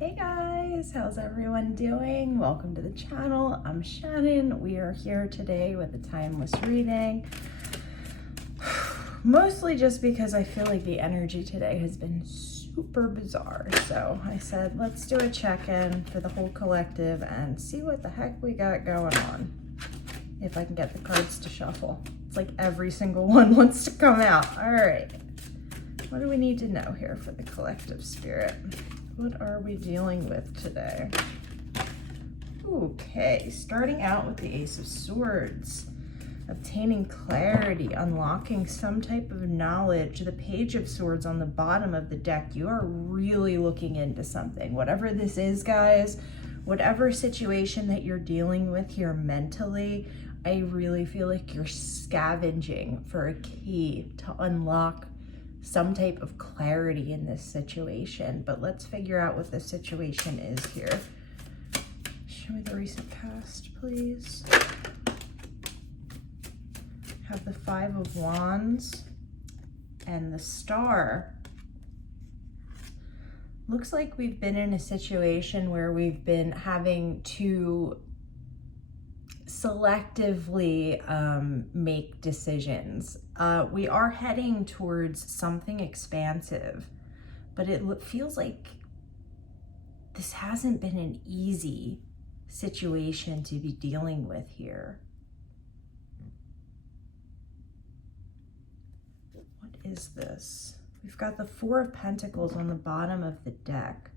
Hey guys, how's everyone doing? Welcome to the channel. I'm Shannon. We are here today with a timeless reading. Mostly just because I feel like the energy today has been super bizarre. So I said, let's do a check-in for the whole collective and see what the heck we got going on. If I can get the cards to shuffle. It's like every single one wants to come out. All right. What do we need to know here for the collective spirit? What are we dealing with today? Okay, starting out with the Ace of Swords. Obtaining clarity, unlocking some type of knowledge. The Page of Swords on the bottom of the deck. You are really looking into something. Whatever this is, guys, whatever situation that you're dealing with here mentally, I really feel like you're scavenging for a key to unlock some type of clarity in this situation. But let's figure out what the situation is here. Show me the recent past, please. Have the Five of Wands and the Star. Looks like we've been in a situation where we've been having to selectively make decisions. We are heading towards something expansive, but it feels like this hasn't been an easy situation to be dealing with here. What is this? We've got the Four of Pentacles on the bottom of the deck.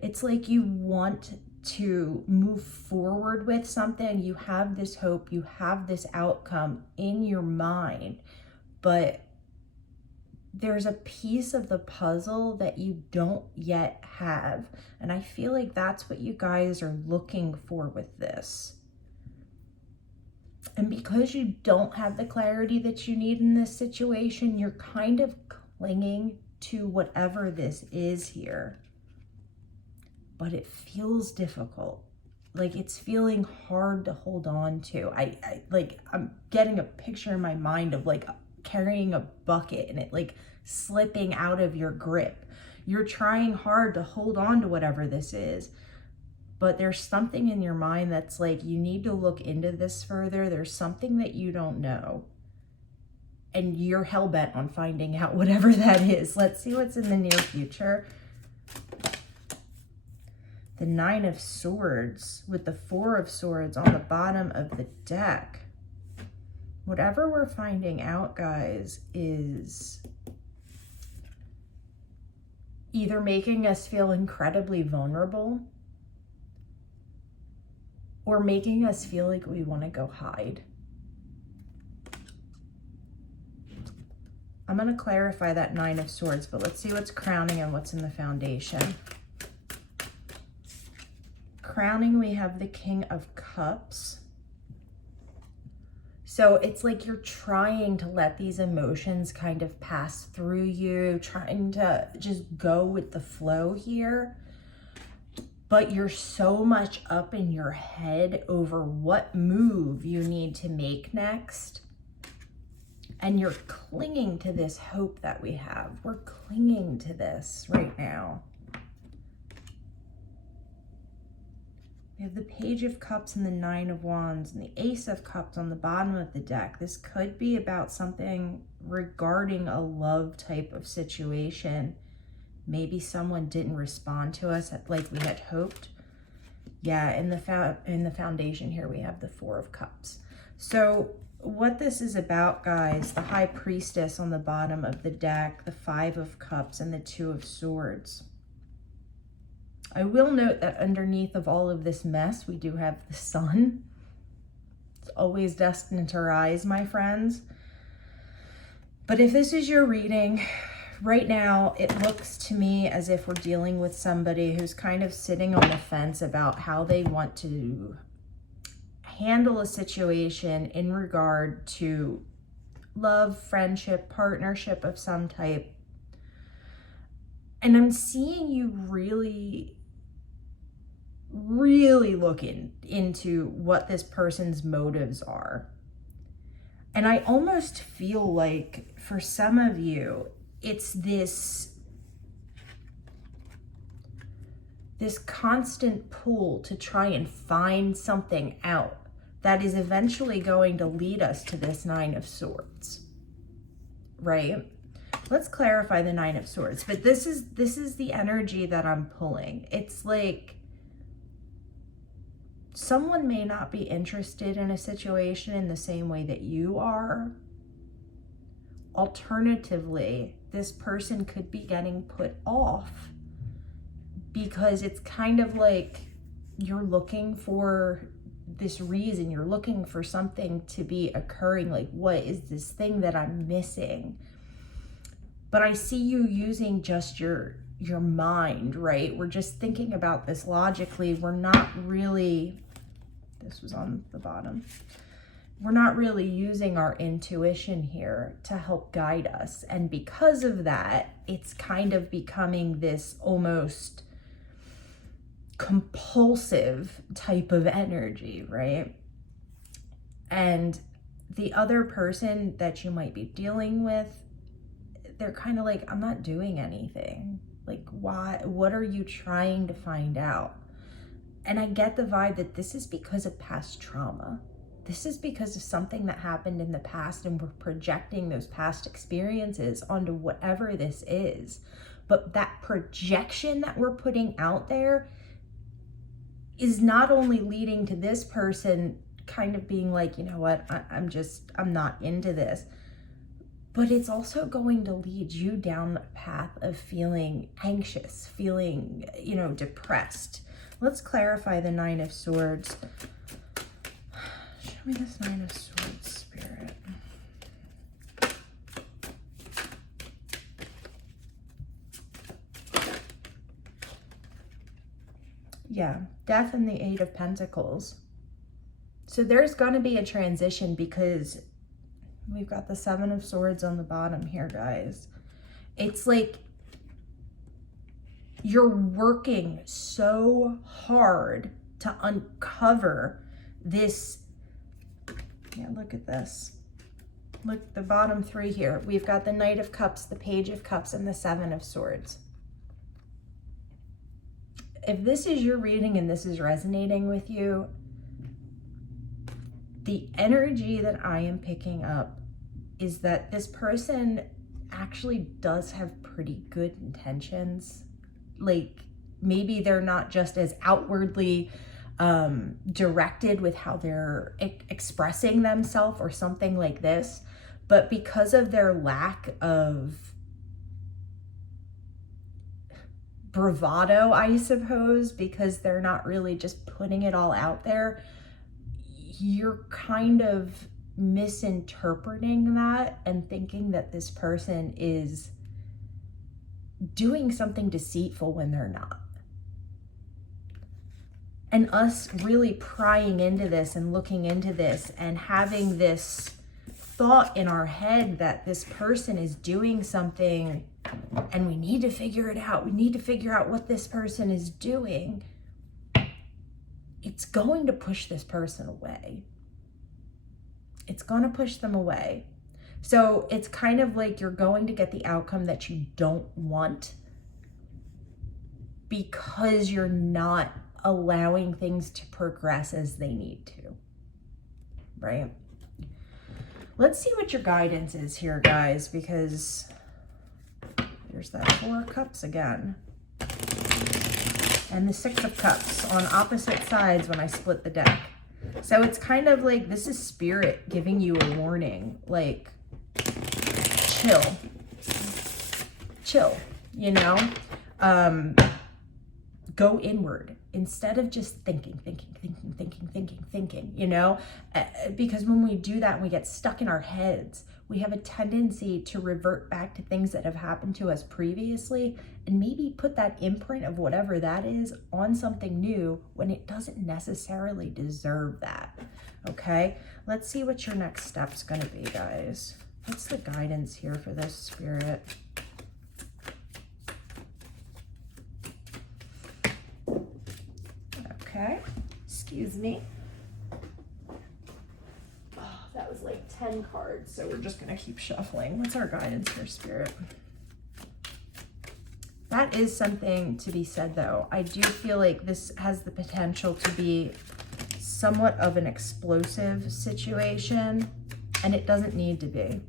It's like you want to move forward with something. You have this hope, you have this outcome in your mind, but there's a piece of the puzzle that you don't yet have. And I feel like that's what you guys are looking for with this. And because you don't have the clarity that you need in this situation, you're kind of clinging to whatever this is here. But it feels difficult. Like it's feeling hard to hold on to. I'm getting a picture in my mind of like carrying a bucket and it like slipping out of your grip. You're trying hard to hold on to whatever this is, but there's something in your mind that's like, you need to look into this further. There's something that you don't know. And you're hell-bent on finding out whatever that is. Let's see what's in the near future. The Nine of Swords with the Four of Swords on the bottom of the deck. Whatever we're finding out, guys, is either making us feel incredibly vulnerable or making us feel like we want to go hide. I'm going to clarify that Nine of Swords, but let's see what's crowning and what's in the foundation. Crowning, we have the King of Cups. So it's like you're trying to let these emotions kind of pass through you, trying to just go with the flow here. But you're so much up in your head over what move you need to make next. And you're clinging to this hope that we have. We're clinging to this right now. We have the Page of Cups and the Nine of Wands and the Ace of Cups on the bottom of the deck. This could be about something regarding a love type of situation. Maybe someone didn't respond to us like we had hoped. Yeah, in the foundation here we have the Four of Cups. So what this is about, guys, the High Priestess on the bottom of the deck, the Five of Cups and the Two of Swords. I will note that underneath of all of this mess, we do have the Sun. It's always destined to rise, my friends. But if this is your reading, right now, it looks to me as if we're dealing with somebody who's kind of sitting on the fence about how they want to handle a situation in regard to love, friendship, partnership of some type. And I'm seeing you really looking into what this person's motives are. And I almost feel like for some of you, it's this this constant pull to try and find something out that is eventually going to lead us to this Nine of Swords, right? Let's clarify the Nine of Swords, but this is the energy that I'm pulling. It's like someone may not be interested in a situation in the same way that you are. Alternatively, this person could be getting put off because it's kind of like you're looking for this reason, you're looking for something to be occurring, like what is this thing that I'm missing? But I see you using just your mind, right? We're just thinking about this logically. We're not really, this was on the bottom, we're not really using our intuition here to help guide us. And because of that, it's kind of becoming this almost compulsive type of energy, right? And the other person that you might be dealing with, they're kind of like, I'm not doing anything. Like, why? What are you trying to find out? And I get the vibe that this is because of past trauma. This is because of something that happened in the past, and we're projecting those past experiences onto whatever this is. But that projection that we're putting out there is not only leading to this person kind of being like, you know what, I'm not into this, but it's also going to lead you down the path of feeling anxious, feeling, depressed. Let's clarify the Nine of Swords. Show me this Nine of Swords, Spirit. Yeah, Death and the Eight of Pentacles. So there's going to be a transition because we've got the Seven of Swords on the bottom here, guys. It's like you're working so hard to uncover this. Yeah, look at this. Look, the bottom three here. We've got the Knight of Cups, the Page of Cups, and the Seven of Swords. If this is your reading and this is resonating with you, the energy that I am picking up is that this person actually does have pretty good intentions. Like, maybe they're not just as outwardly directed with how they're expressing themselves or something like this, but because of their lack of bravado, I suppose, because they're not really just putting it all out there, you're kind of misinterpreting that and thinking that this person is doing something deceitful when they're not. And us really prying into this and looking into this and having this thought in our head that this person is doing something and we need to figure it out. We need to figure out what this person is doing. It's going to push this person away. It's going to push them away. So it's kind of like you're going to get the outcome that you don't want because you're not allowing things to progress as they need to, right? Let's see what your guidance is here, guys, because there's that Four of Cups again. And the Six of Cups on opposite sides when I split the deck. So it's kind of like this is Spirit giving you a warning, like, chill, go inward instead of just thinking, because when we do that and we get stuck in our heads, we have a tendency to revert back to things that have happened to us previously and maybe put that imprint of whatever that is on something new when it doesn't necessarily deserve that. Okay, let's see what your next step's going to be, guys. What's the guidance here for this, Spirit? Okay, excuse me. Oh, that was like 10 cards, so we're just gonna keep shuffling. What's our guidance for Spirit? that is something to be said, though. I do feel like this has the potential to be somewhat of an explosive situation, and it doesn't need to be.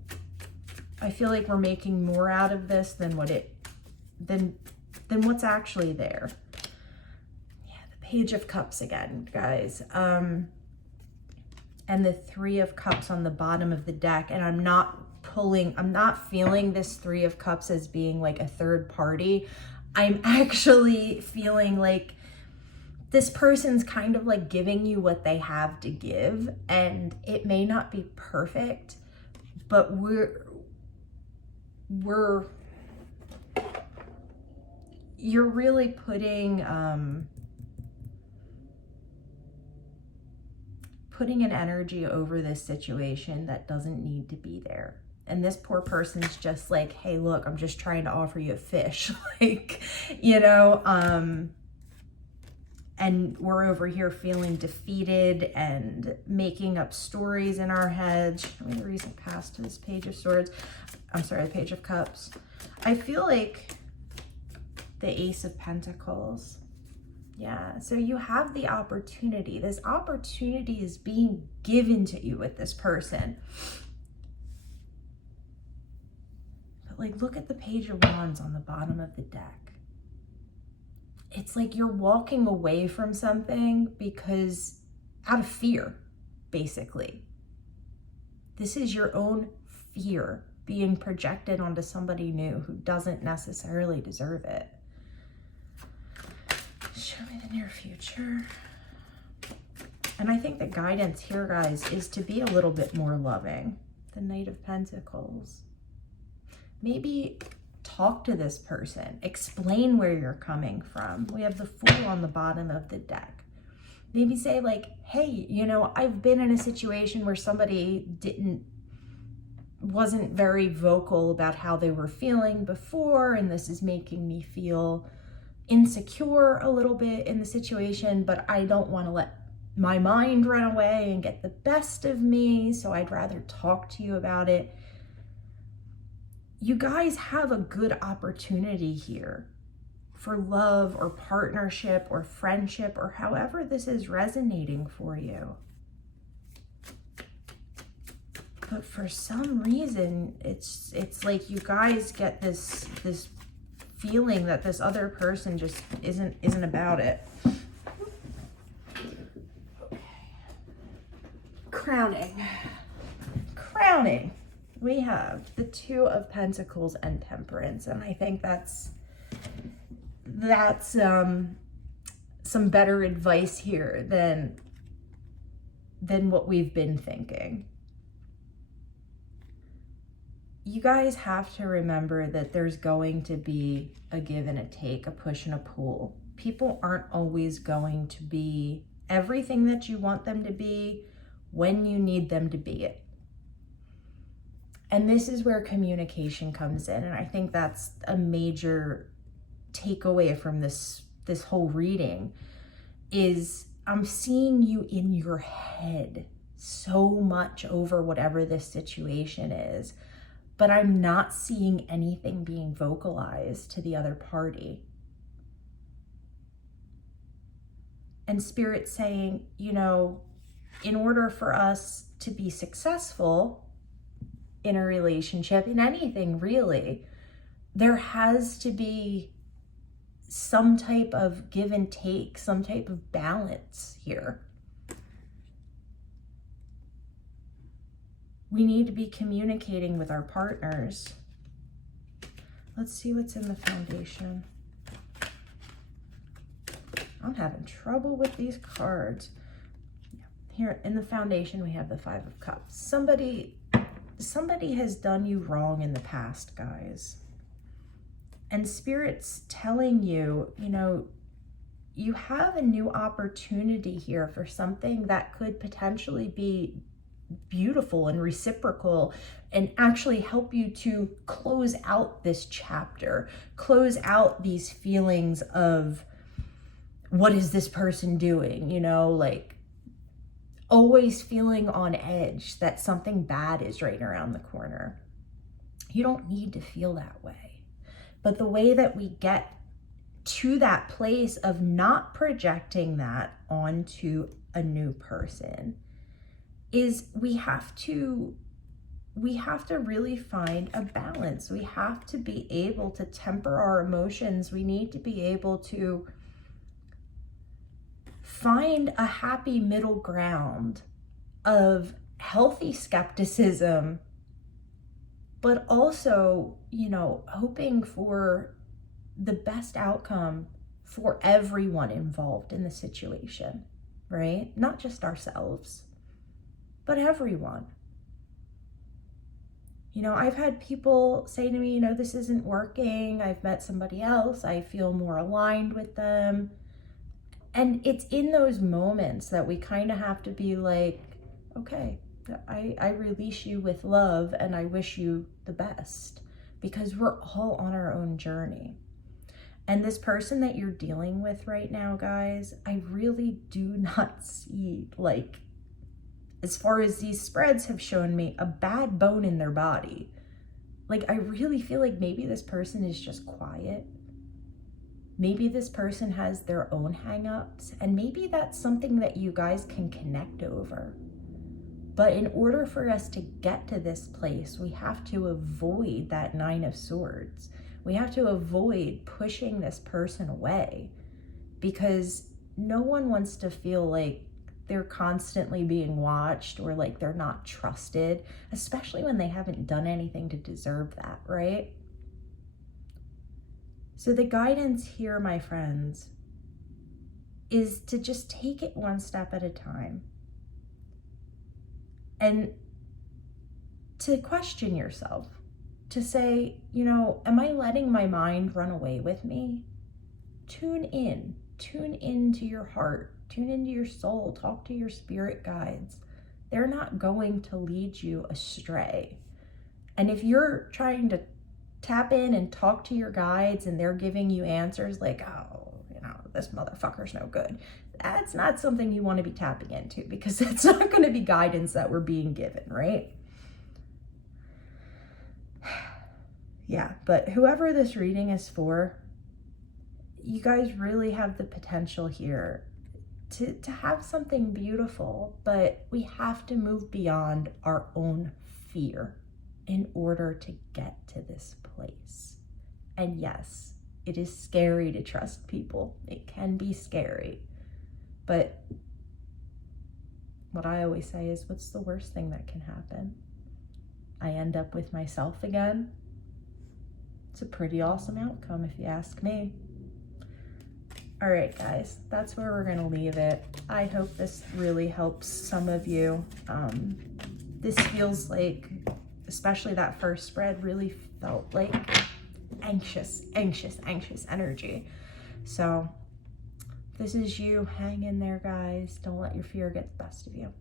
I feel like we're making more out of this than what's actually there. Yeah, the Page of Cups again, guys. And the Three of Cups on the bottom of the deck, and I'm not feeling this Three of Cups as being like a third party. I'm actually feeling like this person's kind of like giving you what they have to give, and it may not be perfect, but you're really putting an energy over this situation that doesn't need to be there. And this poor person's just like, hey, look, I'm just trying to offer you a fish. Like, you know, and we're over here feeling defeated and making up stories in our heads. Show me the recent past to this Page of Swords. I'm sorry, the Page of Cups. I feel like the Ace of Pentacles. Yeah, so you have the opportunity. This opportunity is being given to you with this person. But like, look at the Page of Wands on the bottom of the deck. It's like you're walking away from something because out of fear, basically. This is your own fear being projected onto somebody new who doesn't necessarily deserve it. Show me the near future. And I think the guidance here, guys, is to be a little bit more loving. The Knight of Pentacles. Maybe talk to this person. Explain where you're coming from. We have the Fool on the bottom of the deck. Maybe say like, hey, you know, I've been in a situation where somebody wasn't very vocal about how they were feeling before, and this is making me feel insecure a little bit in the situation, but I don't want to let my mind run away and get the best of me, so I'd rather talk to you about it. You guys have a good opportunity here for love or partnership or friendship or however this is resonating for you. But for some reason, it's like you guys get this feeling that this other person just isn't about it. Okay. Crowning. We have the Two of Pentacles and Temperance, and I think that's some better advice here than what we've been thinking. You guys have to remember that there's going to be a give and a take, a push and a pull. People aren't always going to be everything that you want them to be when you need them to be it. And this is where communication comes in. And I think that's a major takeaway from this whole reading is I'm seeing you in your head so much over whatever this situation is, but I'm not seeing anything being vocalized to the other party. And Spirit's saying, you know, in order for us to be successful in a relationship, in anything really, there has to be some type of give and take, some type of balance here. We need to be communicating with our partners. Let's see what's in the foundation. I'm having trouble with these cards. Here in the foundation, we have the Five of Cups. Somebody has done you wrong in the past, guys. And Spirit's telling you, you know, you have a new opportunity here for something that could potentially be beautiful and reciprocal and actually help you to close out this chapter, close out these feelings of what is this person doing, you know, like always feeling on edge that something bad is right around the corner. You don't need to feel that way. But the way that we get to that place of not projecting that onto a new person is we have to really find a balance. We have to be able to temper our emotions. We need to be able to find a happy middle ground of healthy skepticism, but also, hoping for the best outcome for everyone involved in the situation, right? Not just ourselves, but everyone. I've had people say to me, this isn't working. I've met somebody else. I feel more aligned with them. And it's in those moments that we kind of have to be like, okay, I release you with love and I wish you the best, because we're all on our own journey. And this person that you're dealing with right now, guys, I really do not see, as far as these spreads have shown me, a bad bone in their body. I really feel like maybe this person is just quiet. Maybe this person has their own hang-ups, and maybe that's something that you guys can connect over. But in order for us to get to this place, we have to avoid that 9 of Swords. We have to avoid pushing this person away, because no one wants to feel like they're constantly being watched or like they're not trusted, especially when they haven't done anything to deserve that, right? So the guidance here, my friends, is to just take it one step at a time and to question yourself, to say, am I letting my mind run away with me? Tune into your heart, tune into your soul, talk to your spirit guides. They're not going to lead you astray. And if you're trying to tap in and talk to your guides and they're giving you answers like, oh, this motherfucker's no good, that's not something you want to be tapping into, because that's not going to be guidance that we're being given, right? Yeah, but whoever this reading is for, you guys really have the potential here to have something beautiful, but we have to move beyond our own fear in order to get to this place. And yes, it is scary to trust people. It can be scary. But what I always say is, what's the worst thing that can happen? I end up with myself again. It's a pretty awesome outcome, if you ask me. All right, guys, that's where we're going to leave it. I hope this really helps some of you. This feels like, especially that first spread, really felt like anxious energy. So this is you. Hang in there, guys. Don't let your fear get the best of you.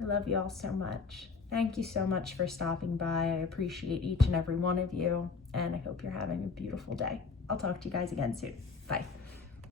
I love you all so much. Thank you so much for stopping by. I appreciate each and every one of you, and I hope you're having a beautiful day. I'll talk to you guys again soon. Bye.